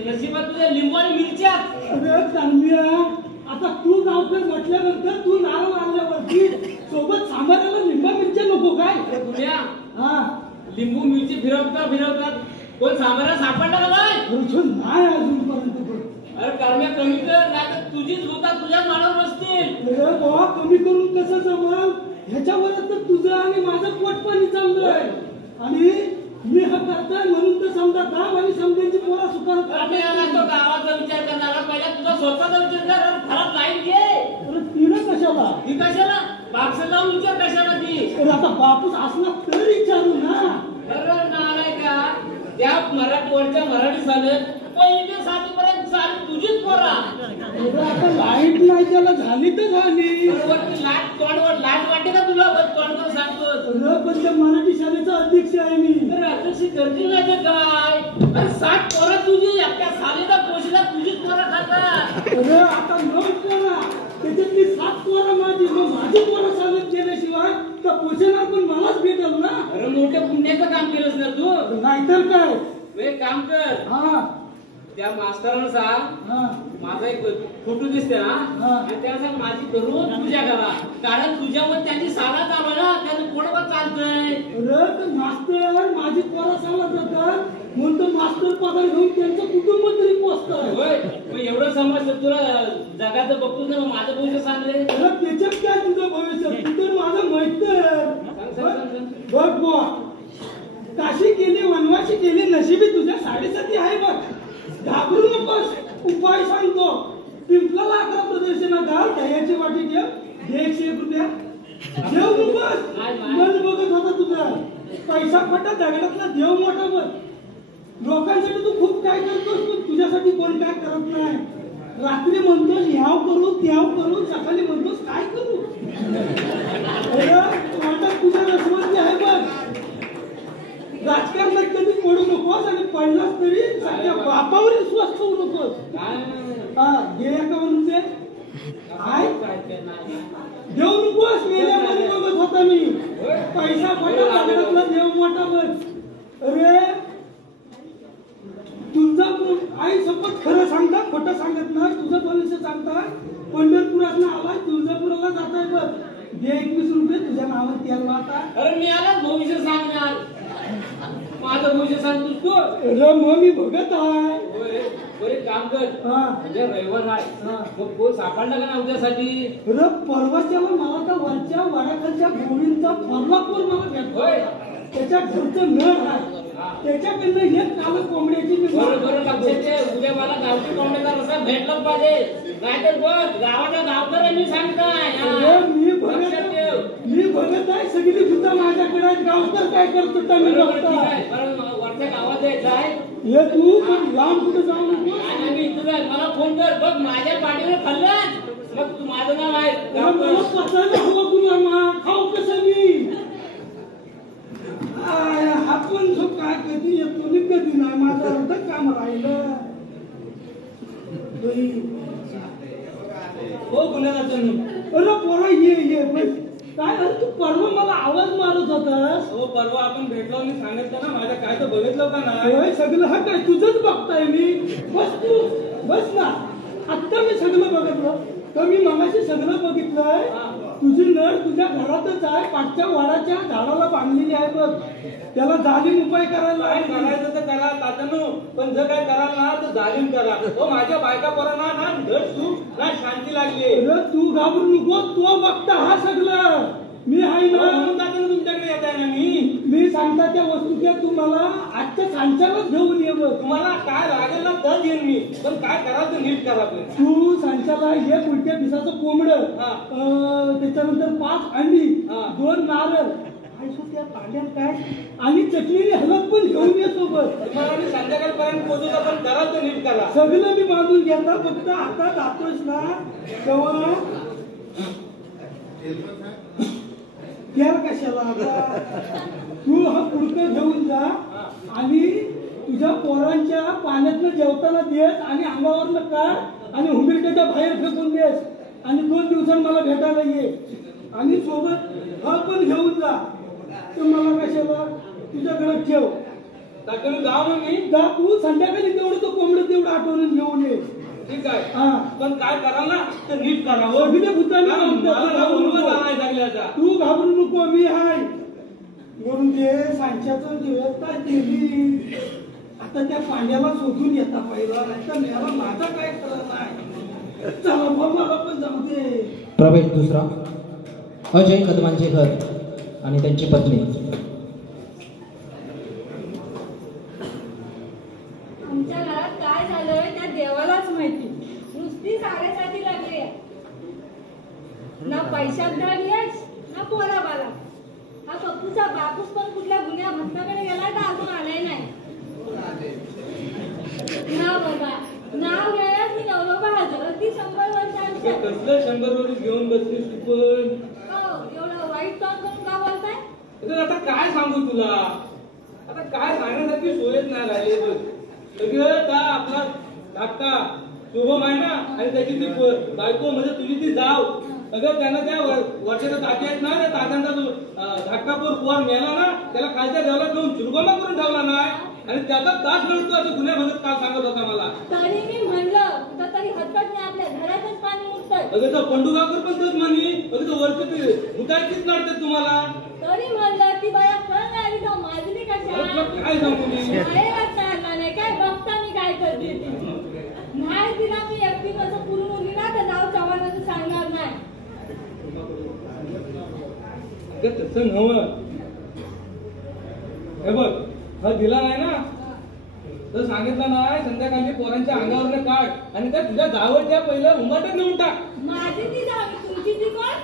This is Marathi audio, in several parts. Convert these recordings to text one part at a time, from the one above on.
नशिबात तुझ्या लिंबू आणि मिरच्या. अरे चांगल्या, आता तू गावकर म्हटल्यानंतर तू नारळ आणल्यावरती सोबत सांबाराला लिंबा मिरच्या नको काय? दुनिया लिंबू मिरची फिरवता फिरवतात कोण सांबारा सापडला का नाही अजूनपर्यंत. अरे कर्म्या कमी कर, नाही तर तुझीच होता तुझ्याच माळावर बसतील. अरे बाबा कमी करून कसं जमल? ह्याच्यावर तर तुझं आणि माझं पोट पाणी चाललंय. आणि मी हा करताय म्हणून तर समजा गाव आणि समजांची पोरा सुखात गावाचा विचार करणारा पहिला तुझा स्वतःचा विचार कर. घरात लाईट घे. अरे तिनं कशाला? ती कशाला? बापसा जाऊन विचार कशाला ती? अरे आता बापूस असला तर विचारू ना. अरे नालाय का त्या मराठीवरच्या मराठी झालं पहिली ते 7वी पर्यंत सारी तुझीच पोरा. आता लाईट नाही त्याला झाली तर झाली. लाट तोंडवर लाट वाटते का तुला? तोंड करून सांगतो. पण त्या मराठी शाळेचा अध्यक्ष आहे मी. अध्यक्ष करतील नाही तर काय? अरे 60 पोरं तुझी एका सालीला पोषला तुझीच पोरं खातात. अरे आता 9 पोरं त्याच्यातली 7 पोरं माझी. मग माझी पोरं चालत गेल्याशिवाय तर पोषणार पण मलाच भेटल ना. अरे मोठ्या पुण्याचं काम केलंस ना तू. नाहीतर काय? एक काम कर, त्या मास्तरांना सांग माझा एक फोटो दिसते ना त्याला सांग माझी रोज पूजा करा. कारण तुझ्यावर त्यांची साला चालू ना त्याने कोणावर चालतंय. अरे मास्तर माझी पोरा चालत जातात म्हणून तर मास्तर पगार घेऊन त्यांचं कुटुंब तरी पोचत. एवढं समजतं तुला जगाचं बघतो ना माझं भविष्य सांगले. त्याच्यात काय तुझं भविष्य? तुझं माझं माहित बघ बुवा. काशी गेली वनवाशी गेली नशिबी तुझ्या साडेसाती आहे बघ. घाबरू नकोस. उपाय सांगतो. पिंपलाला 11 प्रदर्शना घाल. दह्याची वाटी ठेव. दे 101 रुपया. देव नकोस. मन बघत होता तुझा. पैसा फटा दगडातला देव मोठा बघ. लोकांसाठी तू खूप काय करतोस पण तुझ्यासाठी कोण काय करत नाही. रात्री म्हणतोस ह्याव करू त्याव करू, सकाळी म्हणतोस काय करू. वाटत तुझ्या रसवंती आहे बघ. राजकारणात कधी पडू नकोस आणि पडलास तरी सगळ्या बापावर विश्वास होऊ नकोस. गेल्या का म्हणून ते देऊ नकोस. मेल्यामध्ये बघत होता मी. पैसा फटा लागला देव मोठा बघ. अरे तुळजापूर आई शपथ खरं सांगतात खोटं सांगत नाही. तुझं भविष्य सांगतात. पंढरपुरात आलाय तुळजापुराला जाताय बघ. दे 21 रुपये तुझ्या नावावर तेल वाटा. अरे मी आला भविष्य सांगणार. माझं भविष्य सांगतोस तू. अरे मग मी बघत आहे. काम कर म्हणजे रविवार आहे मग कोण सापडला का ना उद्यासाठी? अरे परवाच्याला मला तर वरच्या वडाखालच्या गोळींचा फरलापूर मला भेटतोय. त्याच्या घरचं नळ आहे त्याच्याकडनं हे काल कोंबड्याची बरोबर लक्षात ठेव. उद्या मला गावठी कोंबड्याचा रस्सा भेटलाच पाहिजे. नाहीतर बघ गावाच्या गावकऱ्यांनी सांगताय. मी बघत आहे सगळी सुद्धा माझ्याकडे. गावकर काय करतो मी वरच्या गावात जाय. हे तू पण लांब कुठे जाऊ नको. मी इथं जाय. मला फोन कर बघ माझ्या पाठीवर खाल्लं मग तू माझं नाव आहे. खाऊ कसं मी हा पण जो काय कधी येतो नि कधी नाही. माझं अर्ध काम राहिलं. हो गुन्हेगार. अरे पोरा ये काय तू परवा मला आवाज मारत होतास. हो परवा आपण भेटलो मी सांगितलं ना माझ्या काय तर बघितलं का नाही. सगळं हा काय तुझंच बघताय मी. बस तू बस ना. आता मी सगळं बघितलं तर मी मगाशी सगळं बघितलंय. तुझी नळ तुझ्या घरातच आहे. पाठच्या वाडाच्या झाडाला बांधलेली आहे बघ. त्याला जालीम उपाय करायला करायचं तर करा तात्यानो. पण जर काय कराल ना तर जालीम करा. हो माझ्या बायका पोरांना ना घर सुख ना शांती लागली. तू घाबरू नको. तो बघता हा सगळं मी आहे ना. म्हणून तात्यानो तुमच्याकडे येत आहे ना. मी सांगता त्या वस्तू त्या तुम्हाला आजच्या सांच्यालाच घेऊन ये. तुम्हाला काय लागेल ना तर येईन मी. पण काय करायचं नीट करा. तू सांच्याला हे उलट्या पिसाचं कोंबड त्याच्यानंतर 5 अंडी 2 नारळ त्या पाण्यात काय आणि चटणीने हलत पण घेऊन ये सोबत. तुम्हाला संध्याकाळपर्यंत पोहोचू पण करा तो नीट करा. सगळं मी बांधून घेता फक्त आता जातोयस ना तेव्हा त्याला कशाला आता तू हा पुडकं घेऊन जा आणि तुझ्या पोरांच्या पाण्यातनं जेवताना देस आणि अंगावरनं काढ आणि हुमिरट्याच्या बाहेर फेकून देस आणि 2 दिवसांनी मला भेटायला ये आणि सोबत हा पण घेऊन जा. तर मला कशाला तुझ्याकडे ठेव. जा मग मी जा तू संध्याकाळी तेवढं तो कोंबडं तेवढं आठवणून घेऊन ये. ठीक आहे. हा पण काय करा ना तर नीट करावं. तू घाबरू नको मी हाय म्हणून ते सांच्याचं व्यवस्था केली. आता त्या पाण्याला शोधून येता पहिला नाही तर मला माझा काय खरं नाही. चला मला पण जाऊ दे. प्रवेश दुसरा अजय कदमांचे घर आणि त्यांची पत्नी. आमच्या घरात काय झालंय त्या देवालाच माहिती. नुसती साडेसाती लागली ना पैशात धडलेस ना पोराबाला. हा पप्पूचा बापूस पण कुठल्या गुन्ह्या भक्ताकडे गेलाय तर अजून आलाय नाही. ना बाबा नाव घ्यायला ती नवरोबा हजर ती 100 वर्षांची. कसलं 100 वर्ष घेऊन बसलीस तू पण. एवढं वाईट तोंड करून का बोलताय. आता काय सांगू तुला. आता काय सांगण्यासारखी सोयच नाही राहिली. सगळं का आपला धाकटा शुभम आहे ना आणि त्याची ती बायको म्हणजे तुझी ती जाव. अगं त्यांना त्या वर्षाच्या तात्या आहेत ना त्या तात्यांचा जो धाकटा पोर मेला ना त्याला खालच्या देवाला जाऊन चुरगोमा करून ठेवला नाही आणि त्याचा दास मिळतो असं गुन्हे भगत काल सांगत होता मला. तरी मी म्हणलं तरी हरकत नाही आपल्या घरातच पाणी उठतंय. अगं तो पंडुगाकर पण तोच म्हणी अगं तो वर्ष उठायचीच नडते तुम्हाला. तरी म्हणलं ती बाया कळण आली का माझली कशा काय सांगू मी. नाही काय बघता मी काय करते नाही तिला मी एकटी कसं पुरून उरली ना तर नाव चव्हाणाचं सांगणार नाही. तसं नव्ह. हे बघ हा दिला नाही ना तर सांगितलं नाही संध्याकाळी पोरांच्या अंगावरनं काढ आणि त्या तुझ्या जावच्या पहिलं उंबाट्यात नेऊन टाक. माझी ती जावी तुमची ती कोण.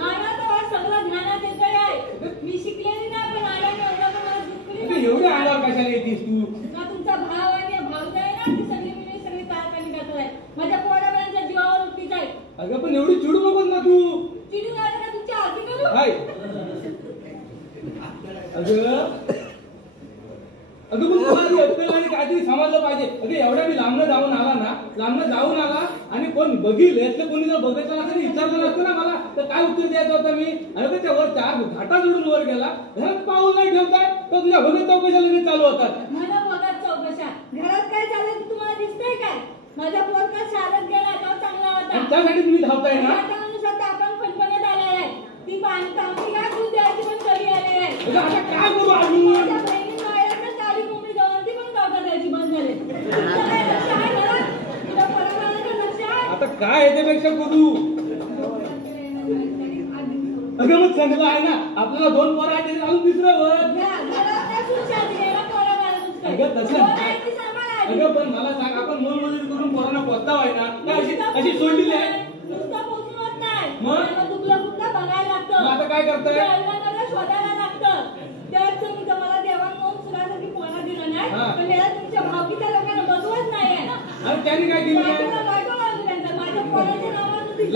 हा ना तर सगळं ध्यानात येतंय आहे. मी शिकलेली नाही पण आल्याने एवढं तर मला दुखली. एवढ्या अंगावर कशाला येतीस तू. ना तुमचा भाव आणि भावजा आहे ना ती सगळी तारखानी करत आहे. माझ्या पोराबाळांच्या जीवावर उठतीच आहे. अगं पण एवढी चिडू नकोस ना तू. चिडून आलं का तुमच्या आरती करू. अगं पण तुम्हाला अक्कल आणि काहीतरी समजलं पाहिजे. अगं एवढ्या मी लांबनं जाऊन आला आणि कोण बघील यातलं कोणी जर बघायचं असेल विचारलं नसतं ना मला तर काय उत्तर द्यायचं होतं मी. अरे त्यावर 4 घाटा जोडून वर गेला घरात पाऊल नाही ठेवताय तर तुझ्या भगत चौकशा लगेच चालू होतात. मला बघत चौकशा घरात काय चाललं ते तुम्हाला दिसतंय काय. माझा पोर का शाळेत गेला तो चांगला होता त्यासाठी तुम्ही धावताय ना. आपण फणफणत आलेला आहे. ती पाणी टाकी काय दूध द्यायची पण कधी आले आहे. आता काय करू अजून. माझ्या बहिणी मायाला साडी कोंबडी गवळती पण गावता द्यायची बंद झाली. आता काय याच्यापेक्षा करू. अगं मग चांगलं आहे ना आपल्याला 2 पोरं आहेत अजून 3रं वर. अगं तसं अगं पण मला सांग आपण मनमजुरी करून पोरांना पोचता आहे ना अशी सोडलेली आहे. मग बघायला लागतं. आता काय करताय. शोधायला लागतं. त्याच तुम्ही मला देवाण म्हणून सुरासाठी पोरा दिला नाही पण याला तुमच्या भावकीच्या लोकांना बसवत नाही. अरे त्यांनी काय केलं माझ्या पोराच्या नावावर तुम्ही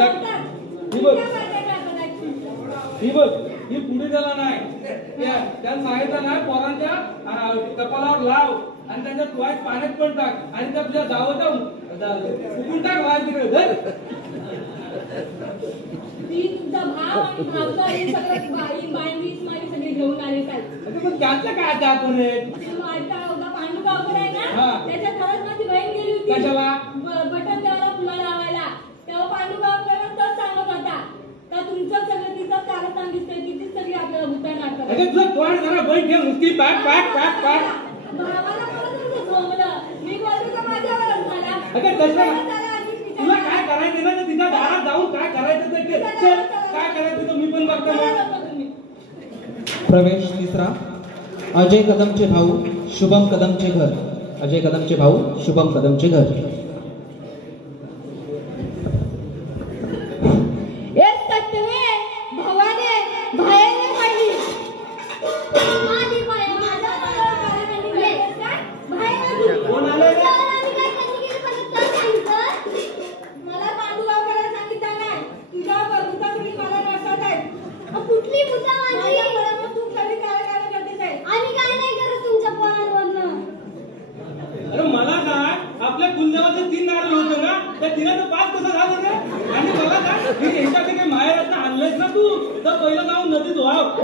ही बघ ही पुढे गेला नाही त्याला सांगितलं नाही पोरांच्या कपालावर लाव आणि त्यांच्या तुवाईत पाण्यात पण टाक आणि त्या तुझ्या जावं फुकून टाक बाहेर तिकडे धर. ती तुमचा भाव आणि भावचा हे सगळं बाईंनीच माझी सगळी घेऊन आले काय. पण त्याचं काय आता आपण पांडुगावकर आहे ना त्याच्या घरात माझी बहीण गेली होती. कशाला बटन द्यायला फुला लावायला. तेव्हा पांडुगावकर तोच सांगत होता तर तुमचं सगळं तिचं कारस्थान दिसतंय तिथीच सगळी आपल्याला भूतान भावाला मला तुमचं झोमलं. मी बोलतो का माझ्यावरच मला तुला काय करायचं ना तिच्या दारात जाऊन काय करायचं ते काय करायचं तर मी पण बघतो. प्रवेश तिसरा अजय कदमचे भाऊ शुभम कदमचे घर. अजय कदमचे भाऊ शुभम कदमचे घर.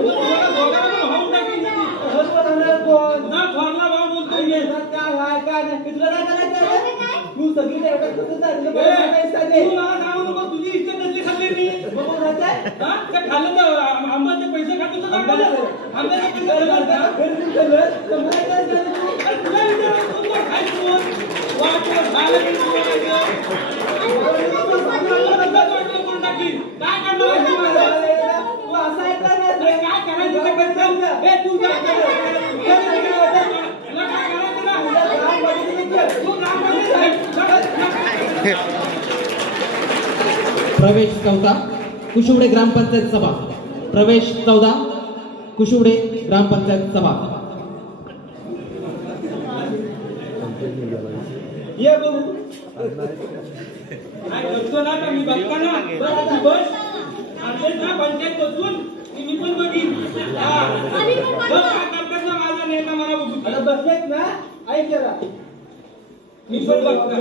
तुम्हाला दोघांना पण भाऊ टाकेन मी. ना थोरला भाऊ बोलतोय मी. तू सगळी तू मला सांगू नको तुझी इज्जत नसली खाल्ली मी. हा का खाल्लं तर आंब्याचे पैसे खातो तर आंब्याचे पैसे तुला विचारलं तू तर खायचं कोण? वाटलं खायला की नाही वाटलं कोण टाकीन? काय करणार आहे तू माझं? अरे काय करायचं ते कर चल. ए तू काय करायचं? तुला काय करायचं ना? तू ग्रामपंचायत आहे. प्रवेश 14 कुशुवडे ग्रामपंचायत सभा. प्रवेश 14 कुशुवडे ग्रामपंचायत सभा. ये बघू काय करतो ना का मी बघता ना. बस तू बस आणि ना पंचायत बसून मी पण बघीन. बस काय करतात ना माझा नेता मला बघू. बसलेत ना ऐक जरा मी पण बघता.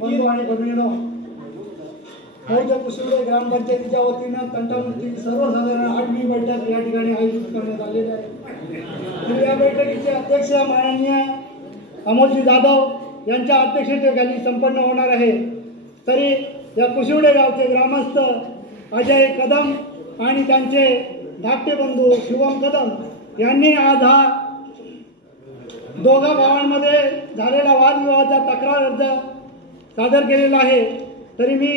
बंधू आणि भगिनींनो, मौजा कुशुवडे ग्रामपंचायतीच्या वतीनं कंटामुक्ती सर्वसाधारण 8वी बैठक या ठिकाणी आयोजित करण्यात आलेली आहे. तर या बैठकीचे अध्यक्ष माननीय अमोलजी जाधव यांच्या अध्यक्षतेखाली संपन्न होणार आहे. तरी या कुशुवडे गावचे ग्रामस्थ अजय कदम आणि त्यांचे धाकटे बंधू शुभम कदम यांनी आज हा दोघा भावांमध्ये झालेला वादविवादाचा तक्रार अर्ज सादर केलेला आहे. तरी मी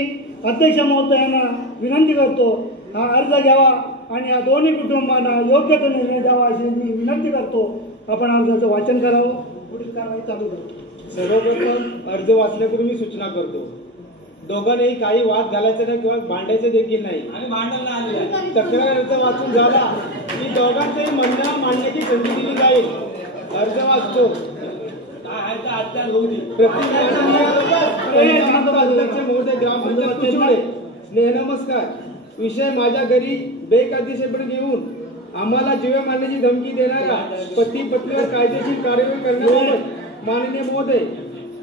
अध्यक्ष महोदयांना विनंती करतो हा अर्ज घ्यावा आणि या दोन्ही कुटुंबांना योग्य तो निर्णय द्यावा अशी मी विनंती करतो. आपण अर्जाचं वाचन करावं, पुढील कारवाई चालू करतो. सर्वप्रथम अर्ज वाचण्यापूर्वी मी सूचना करतो. दोघांनाही काही वाद घालायचे नाही किंवा भांडायचे देखील नाही. आम्ही भांडायला आलेलो. तक्रार अर्ज वाचून झाला की दोघांचंही म्हणणं मांडण्याची संधी दिली जाईल. अर्ज वाचतो. अध्यक्ष महोदय ग्रामपंचायत कुशुवडे, स्नेह नमस्कार. विषय माझ्या घरी बेकायदेशीरपणे येऊन आम्हाला जीवे मारण्याची धमकी देणारा पती पत्नीवर कायदेशीर कार्यवाही करण्याबाबत माननीय महोदय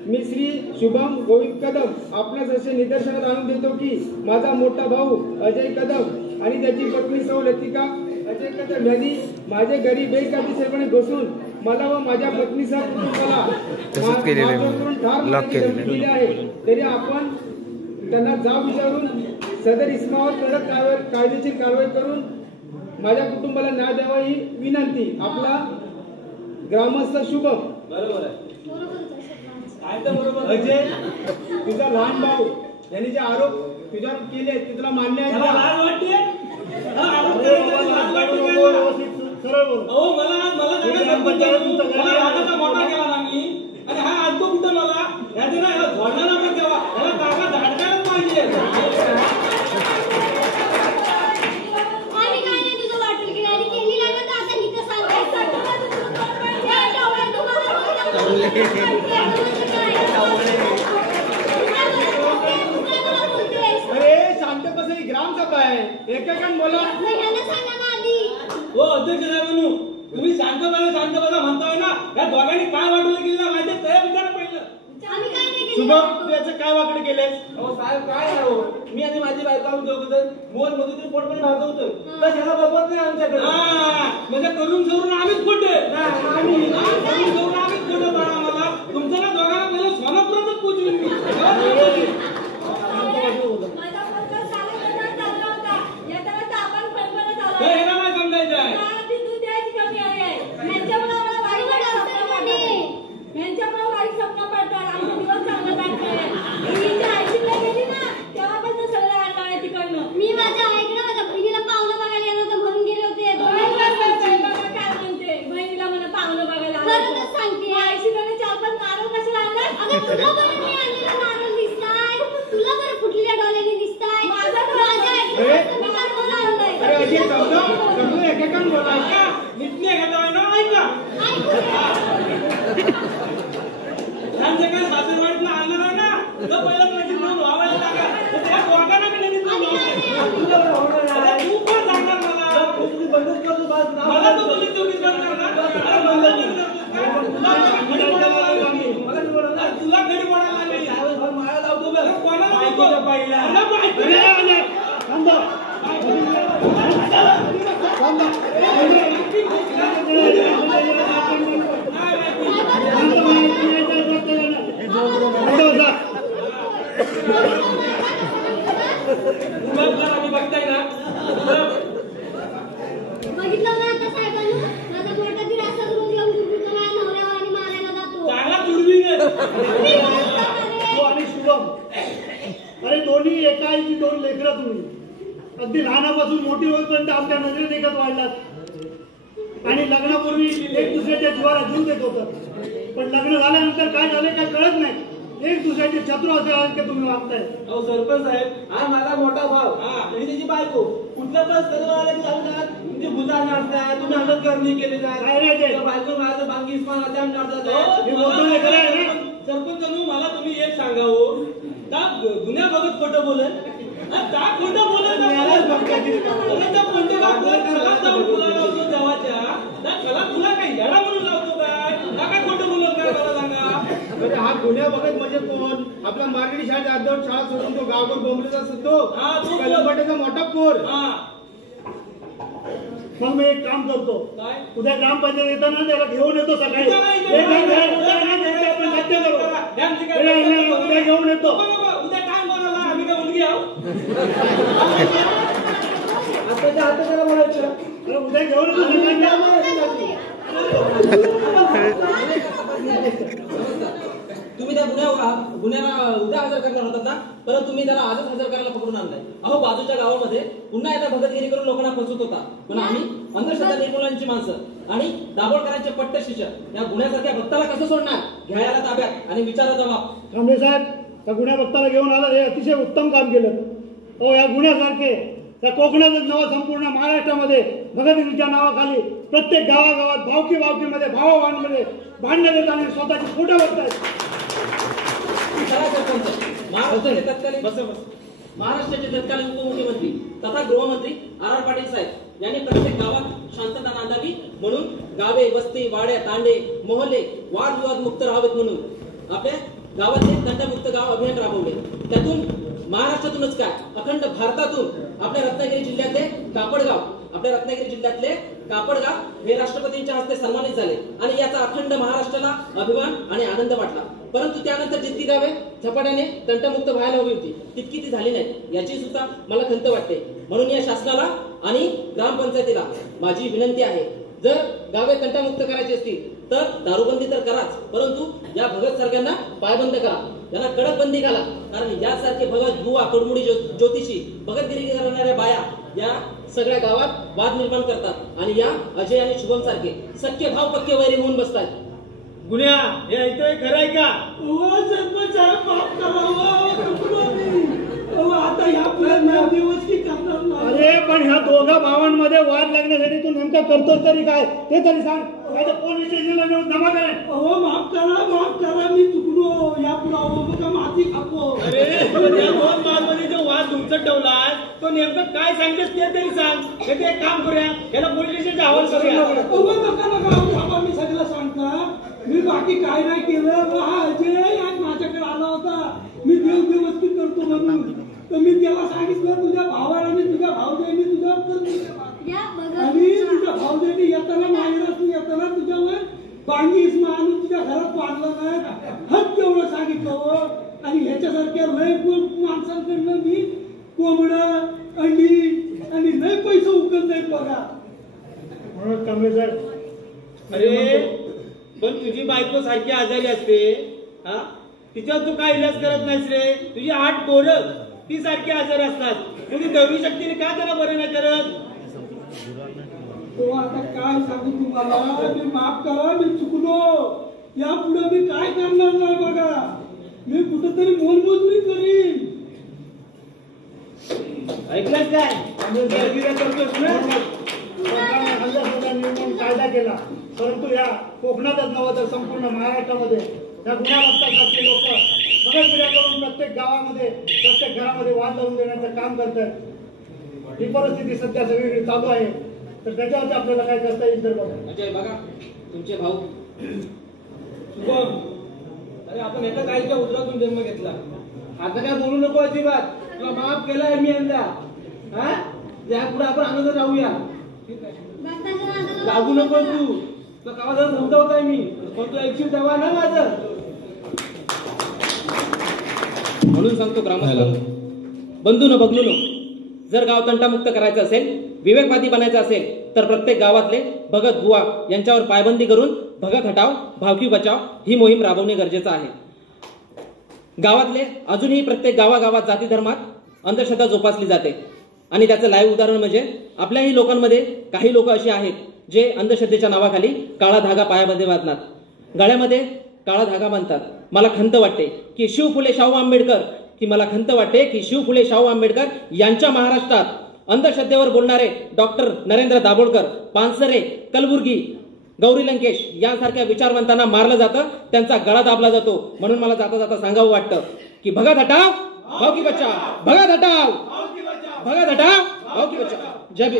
मी श्री शुभम गोविंद कदम आपणास असे निदर्शनात आणून देतो की माझा मोठा भाऊ अजय कदम आणि त्याची पत्नी सौ लतिका अजय कदम यांनी माझ्या घरी बेकायदेशीरपणे घुसून मला व माझ्या पत्नीसह कुटुंबाला दिली आहे. तरी आपण त्यांना जाब विचारून सदर इस्मावर कडक कायदेशीर कारवाई करून माझ्या कुटुंबाला न्याय द्यावा ही विनंती. आपला ग्रामस्थ शुभम. बरोबर आहे. अजय तुझा लहान भाऊ यांनी जे आरोप तुझ्यावर केले ते तुला मान्य आहे का? मोठा केला ना मी आणि हा आणतो कुठं मला याचे ना याला झोडला नका तेव्हा याला जागा झाडकायलाच पाहिजे. अरे शांत बसा, ही ग्रामसभा आहे. एकेकान बोला. हो अध्यक्ष साहेबांनो, तुम्ही शांत बसा म्हणताय ना. या दोघांनी काय वाटवलं केलं ना माहिती त्या विचार पहिलं. शुभम तू याचं काय वाकडे केलेस? हो साहेब काय आहे हो, मी आणि माझी बायको आम्ही दोघं मोल मधून पोटमध्ये भागवतो त्याला बघत नाही आमच्याकडे. म्हणजे करून सरून आम्हीच खोटे करून सरून आम्हीच खोटं पाडा. मला तुमचं ना दोघांना पहिलं सोलापुरातच पोचवीन मी. समजायचं आहे मी माझ्या ऐकलं माझ्या बहिणीला पाहुणं बघायला येणार होतं म्हणून गेले होते. काय म्हणते बहिणीला मला पाहुणं बघायला खरंच सांगते. आईशीने 4-5 नारळ कशाला आणलं? अगं तुला बरं मी आणलेलं नारळ दिसताय, तुला बरं फुटलेल्या डोळ्याने दिसताय. एकेकान बोलायचा नित्य घेता ना ऐका त्यांचे काय सासरवाडीतला आणलं नाही ना तर पहिलं लगेच म्हणून व्हावायला लागा. त्या दोघांना मी लगेच तू पण सांगणार मला तो पोलीस चौकीत करणार ना. तुला घडी पडायला लागली मला लावतो कोणाला बघताय ना बघितलं ना आता साहेबांनी माझा मोठा दीर असा करून घेऊन गुरगुरतो माझ्या नवऱ्यावर आणि मारायला जातो. चांगला दुर्बीण आणि शुभम, अरे दोन्ही एका आईची दोन लेकरं तुम्ही. अगदी लहानापासून मोठी होईपर्यंत आमच्या नजरेत एकच वाढलात आणि लग्नापूर्वी एक दुसऱ्याच्या जीवाला जीव देत होतं. पण लग्न झाल्यानंतर काय झाले काय कळत नाही. एक दुसऱ्याचे शत्रू असे तुम्ही वागताय. अहो सरपंच साहेब, हा माझा मोठा भाऊ आणि त्याची बायको कुठलं पण सर्व आले की लावतात तुमची भुजा नाडताय, तुम्ही हलत करणी केली काय बायको माझं बांगी इस्मान अद्याप नाडतात. सरपंच मला तुम्ही एक सांगावं, का गुन्ह्या बघत खोटं बोलत का खोटं बोलत तुला लावतो जवाच्या त्याला तुला काही येडा म्हणून लावतो काय खोटं बोलत काय मला सांगा. हा गुन्ह्या बघत म्हणजे कोण? आपला मार्केट शाळेत अर्धवट शाळा सोडून तो गावभर बोंबलेला असतो कलबट्याचा मोठा पोर. मग मी एक काम करतो, उद्या ग्रामपंचायत येताना त्याला घेऊन येतो सकाळी. उद्या घेऊन येतो. उद्या काय बोलायला आम्ही काय मुलगी आहो. उद्या घेऊन येतो. तुम्ही त्या गुन्ह्याला उद्या हजर करणार होतात ना, परंतु तुम्ही त्याला आजच हजर करायला पकडून आणलाय. अहो बाजूच्या गावामध्ये पुन्हा एकदा भगतगिरी करून लोकांना फसवत होता. पण आम्ही अंधश्रद्धा निर्मूलनाची माणसं आणि दाभोळकरांचे पट्ट शिष्य या गुन्ह्यासारख्या भक्ताला कसं सोडणार? घ्यायला ताब्यात आणि विचारा जबाब. कांबळे साहेब, त्या गुन्ह्या भक्ताला घेऊन आला, हे अतिशय उत्तम काम केलं. हो, या गुन्ह्यासारखे त्या कोकणातच नवा संपूर्ण महाराष्ट्रामध्ये भगतगिरीच्या नावाखाली प्रत्येक गावागावात भावकीमध्ये भावाभावांमध्ये भांडण देत आणि स्वतःची फोटो बघतायत. महाराष्ट्राचे तत्कालीन उपमुख्यमंत्री तथा गृहमंत्री आर पाटील साहेब यांनी प्रत्येक गावात शांतता नांदावी म्हणून गावे, वस्ती, वाड्या, तांडे, मोहल्ले वादविवाद मुक्त राहावेत म्हणून आपल्या गावाचे तंटमुक्त गाव अभियान राबवले. त्यातून महाराष्ट्रातूनच काय अखंड भारतातून आपल्या रत्नागिरी जिल्ह्यातले कापडगाव हे राष्ट्रपतींच्या हस्ते सन्मानित झाले आणि याचा अखंड महाराष्ट्राला अभिमान आणि आनंद वाटला. परंतु त्यानंतर जितकी गावे झपाट्याने तंटमुक्त व्हायला हवी होती तितकी ती झाली नाही, याची सुद्धा मला खंत वाटते. म्हणून या शासनाला आणि ग्रामपंचायतीला माझी विनंती आहे, जर गावे तंटमुक्त करायची असतील तर दारूबंदी तर कराच, परंतु या भगत सारख्यांना पायबंद करा, यांना कडक बंदी घाला. कारण यासारखे भगत बुवा, कडमुडी ज्योतिषी, भगतगिरी करणाऱ्या बाया या सगळ्या गावात वाद निर्माण करतात आणि या अजय आणि शुभम सारखे सख्खे भाव पक्के वैरी होऊन बसतात. गुन्ह्या हे ऐकतोय खरं आहे का? सरपंच साहेब, माफ करा. आता या दिवस की करणार नाही. अरे पण ह्या दोघा भावांमध्ये वाद लागण्यासाठी तू नेमका करतोस तरी काय ते तरी सांग. पोलीस स्टेशनला नेऊन जमा करेल. माफ करा, मी चुकलो. या पुढे माती खातो. अरे त्या दोन भावांमध्ये जो वाद तुमचा ठेवलाय तो नेमकं काय सांगतेस ते तरी सांग. हे ते एक काम करूया, याला पोलीस स्टेशनच्या हवाल करूया. मी सगळं सांगता, मी बाकी काय नाही केलं. हा अजय आज माझ्याकडे आला होता, मी देवदेवस्ती करतो म्हणून. तर मी त्याला सांगितलं तुझ्या भावाला आणि तुझ्या भावजाईने तुझ्यावर आणि तुझ्या भावजाईने येताना माहेरातून येताना तुझ्यावर बांगी इस्मा आणून तुझ्या घरात पाडलं नाही. हद तेवढं सांगितलं. आणि ह्याच्यासारख्या लय माणसांकडनं मी कोंबडं, अंडी आणि लय पैसे उकलत आहेत बघा. म्हणून कांबळे साहेब, अरे पण तुझी बायको सारखी आजारी असते, हा तिच्यावर तू काय इलाज करत नाहीस रे. तुझी 8 पोरं ती सारखी आजार असतात, तुझी दैवी शक्तीने का त्याला बरं नाही करत? आता काय सांगू तुम्हाला. मी माफ करा, मी चुकलो. यापुढे मी काय करणार नाही बघा. मी कुठेतरी मोलमोजणी करीन. ऐकलंच काय? करतोस ना. कायदा केला, परंतु या कोकणातच नव्हे तर संपूर्ण महाराष्ट्रामध्ये त्या गुन्ह्यासारखे लोक भगतगिऱ्या करून प्रत्येक गावामध्ये प्रत्येक घरामध्ये वाद लावून देण्याचं काम करतात. ही परिस्थिती सध्या सगळीकडे चालू आहे. तर त्याच्यावरती आपल्याला काय करता येईल तर बघा. अजय बघा, तुमचे भाऊ शुभम, अरे आपण एका गाईच्या उदरातून जन्म घेतला. आता काय बोलू नको अजिबात. तुला माफ केलाय मी यंदा. हा, या पुढे आपण आनंद राहूया. ठीक आहे. रक्ताच्या नादाला लागू नको तू तो गावात समजावताय मी पण तू ऐकशील तेव्हा ना माझं. म्हणून सांगतो ग्रामस्थ बंधून बघलून, जर गाव तंटामुक्त करायचं असेल, विवेकवादी बनायचं असेल तर प्रत्येक गावातले भगत बुवा यांच्यावर पायबंदी करून भगत हटाव भावकी बचाव ही मोहीम राबवणे गरजेचं आहे. गावातले अजूनही प्रत्येक गावागावात जाती धर्मात अंधश्रद्धा जोपासली जाते आणि त्याचं लाईव्ह उदाहरण म्हणजे आपल्याही लोकांमध्ये काही लोक असे आहेत जे अंधश्रद्धेच्या नावाखाली काळा धागा पायामध्ये बांधतात, गळ्यामध्ये काळा धागा बांधतात. मला खंत वाटते की शिव फुले शाहू आंबेडकर यांच्या महाराष्ट्रात अंधश्रद्धेवर बोलणारे डॉक्टर नरेंद्र दाभोळकर, पानसरे, कलबुर्गी, गौरी लंकेश यांसारख्या विचारवंतांना मारलं जातं, त्यांचा गळा दाबला जातो. म्हणून मला जाता जाता सांगावं वाटतं की भगत हटाव भावकी बचाव, भगत हटाव भावकी बचाव. जय भीम.